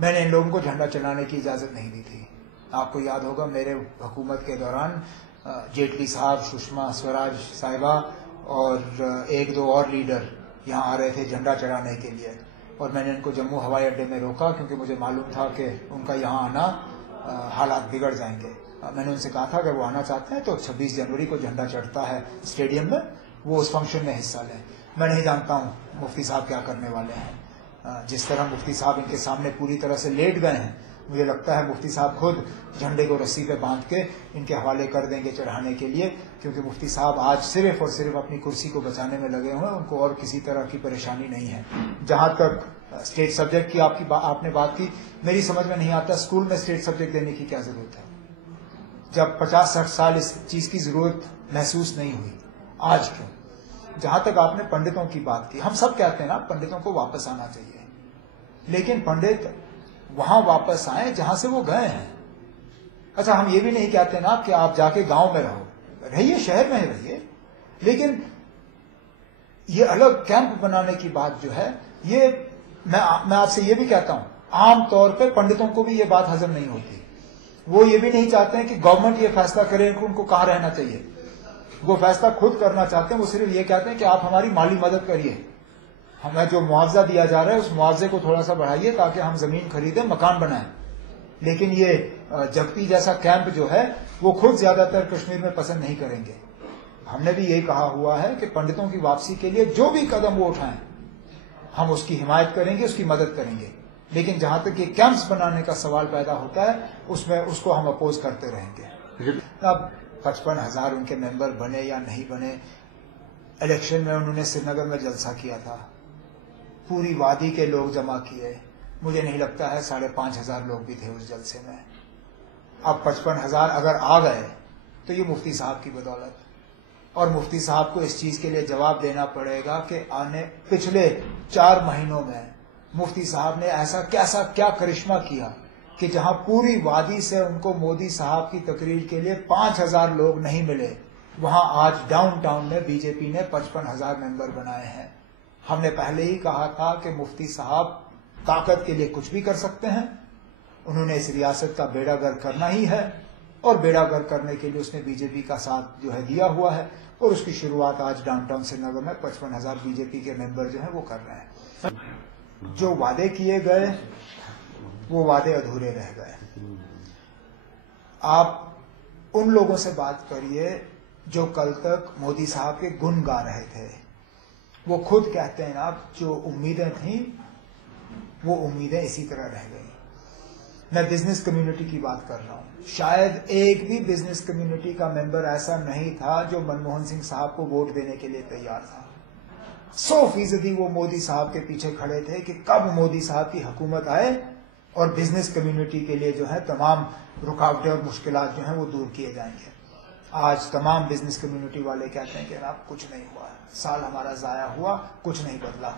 मैंने इन लोगों को झंडा चलाने की इजाजत नहीं दी थी। आपको याद होगा मेरे हुकूमत के दौरान जेटली साहब, सुषमा स्वराज साहिबा और एक दो और लीडर यहाँ आ रहे थे झंडा चढ़ाने के लिए, और मैंने इनको जम्मू हवाई अड्डे में रोका क्योंकि मुझे मालूम था कि उनका यहाँ आना हालात बिगड़ जाएंगे। मैंने उनसे कहा था अगर वो आना चाहते हैं तो 26 जनवरी को झंडा चढ़ता है स्टेडियम में, वो उस फंक्शन में हिस्सा लें। मैं नहीं जानता हूँ मुफ्ती साहब क्या करने वाले हैं। जिस तरह मुफ्ती साहब इनके सामने पूरी तरह से लेट गए हैं, मुझे लगता है मुफ्ती साहब खुद झंडे को रस्सी पे बांध के इनके हवाले कर देंगे चढ़ाने के लिए, क्योंकि मुफ्ती साहब आज सिर्फ और सिर्फ अपनी कुर्सी को बचाने में लगे हुए हैं, उनको और किसी तरह की परेशानी नहीं है। जहां तक स्टेट सब्जेक्ट की आपने बात की, मेरी समझ में नहीं आता स्कूल में स्टेट सब्जेक्ट देने की क्या जरूरत है, जब 50-60 साल इस चीज की जरूरत महसूस नहीं हुई, आज क्यों? जहां तक आपने पंडितों की बात की, हम सब कहते हैं ना पंडितों को वापस आना चाहिए, लेकिन पंडित वहां वापस आए जहां से वो गए हैं। अच्छा, हम ये भी नहीं कहते ना कि आप जाके गांव में रहिए, शहर में रहिए, लेकिन ये अलग कैंप बनाने की बात जो है, ये मैं आपसे ये भी कहता हूं, आम तौर पे पंडितों को भी ये बात हजम नहीं होती। वो ये भी नहीं चाहते हैं कि गवर्नमेंट ये फैसला करे कि उनको कहां रहना चाहिए, वो फैसला खुद करना चाहते हैं। वो सिर्फ ये कहते हैं कि आप हमारी माली मदद करिए, हमें जो मुआवजा दिया जा रहा है उस मुआवजे को थोड़ा सा बढ़ाइए ताकि हम जमीन खरीदें, मकान बनाएं। लेकिन ये जगती जैसा कैंप जो है वो खुद ज्यादातर कश्मीर में पसंद नहीं करेंगे। हमने भी यही कहा हुआ है कि पंडितों की वापसी के लिए जो भी कदम वो उठाएं हम उसकी हिमायत करेंगे, उसकी मदद करेंगे, लेकिन जहां तक ये कैंप्स बनाने का सवाल पैदा होता है उसमें उसको हम अपोज करते रहेंगे। अब 55,000 उनके मेंबर बने या नहीं बने, इलेक्शन में उन्होंने श्रीनगर में जलसा किया था, पूरी वादी के लोग जमा किए, मुझे नहीं लगता है 5,500 लोग भी थे उस जलसे में। अब 55,000 अगर आ गए तो ये मुफ्ती साहब की बदौलत, और मुफ्ती साहब को इस चीज के लिए जवाब देना पड़ेगा कि पिछले 4 महीनों में मुफ्ती साहब ने ऐसा क्या करिश्मा किया कि जहां पूरी वादी से उनको मोदी साहब की तकरीर के लिए 5,000 लोग नहीं मिले, वहां आज डाउनटाउन में बीजेपी ने 55,000 मेंबर बनाए हैं। हमने पहले ही कहा था कि मुफ्ती साहब ताकत के लिए कुछ भी कर सकते हैं, उन्होंने इस रियासत का बेड़ा गर्क करना ही है, और बेड़ा गर्क करने के लिए उसने बीजेपी का साथ जो है दिया हुआ है, और उसकी शुरुआत आज डाउनटाउन श्रीनगर में 55,000 बीजेपी के मेंबर जो है वो कर रहे हैं। जो वादे किए गए वो वादे अधूरे रह गए। आप उन लोगों से बात करिए जो कल तक मोदी साहब के गुण गा रहे थे, वो खुद कहते हैं ना जो उम्मीदें थी वो उम्मीदें इसी तरह रह गई। मैं बिजनेस कम्युनिटी की बात कर रहा हूं, शायद एक भी बिजनेस कम्युनिटी का मेंबर ऐसा नहीं था जो मनमोहन सिंह साहब को वोट देने के लिए तैयार था। 100% वो मोदी साहब के पीछे खड़े थे कि कब मोदी साहब की हुकूमत आए और बिजनेस कम्युनिटी के लिए जो है तमाम रुकावटें और मुश्किलात जो है वो दूर किए जाएंगे। आज तमाम बिजनेस कम्युनिटी वाले कहते हैं कि जनाब कुछ नहीं हुआ, साल हमारा जाया हुआ, कुछ नहीं बदला।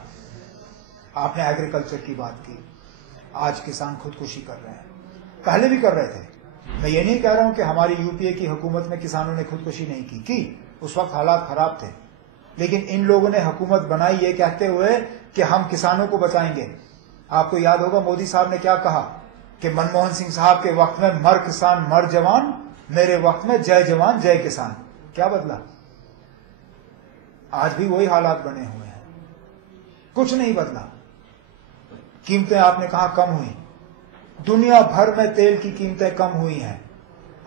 आपने एग्रीकल्चर की बात की, आज किसान खुदकुशी कर रहे हैं, पहले भी कर रहे थे। मैं ये नहीं कह रहा हूं कि हमारी यूपीए की हुकूमत में किसानों ने खुदकुशी नहीं की, उस वक्त हालात खराब थे, लेकिन इन लोगों ने हुकूमत बनाई ये कहते हुए कि हम किसानों को बचाएंगे। आपको याद होगा मोदी साहब ने क्या कहा कि मनमोहन सिंह साहब के वक्त में मर किसान मर जवान, मेरे वक्त में जय जवान जय किसान। क्या बदला? आज भी वही हालात बने हुए हैं, कुछ नहीं बदला। कीमतें आपने कहा कम हुई, दुनिया भर में तेल की कीमतें कम हुई हैं,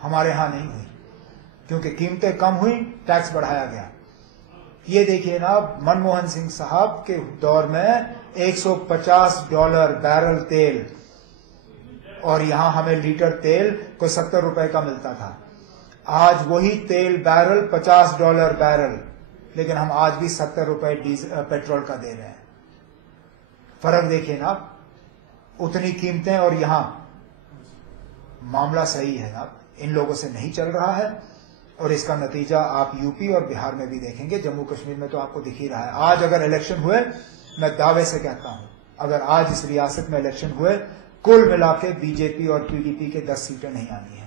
हमारे यहां नहीं हुई, क्योंकि कीमतें कम हुई, टैक्स बढ़ाया गया। ये देखिए ना, मनमोहन सिंह साहब के दौर में $150 बैरल तेल, और यहां हमें लीटर तेल कोई 70 रुपए का मिलता था। आज वही तेल बैरल $50 बैरल, लेकिन हम आज भी 70 रुपए पेट्रोल का दे रहे हैं। फर्क देखिए ना, उतनी कीमतें और यहां मामला सही है ना, इन लोगों से नहीं चल रहा है, और इसका नतीजा आप यूपी और बिहार में भी देखेंगे, जम्मू कश्मीर में तो आपको दिख ही रहा है। आज अगर इलेक्शन हुए, मैं दावे से कहता हूं, अगर आज इस रियासत में इलेक्शन हुए, कुल मिला के बीजेपी और पीडीपी के 10 सीटें नहीं आनी है।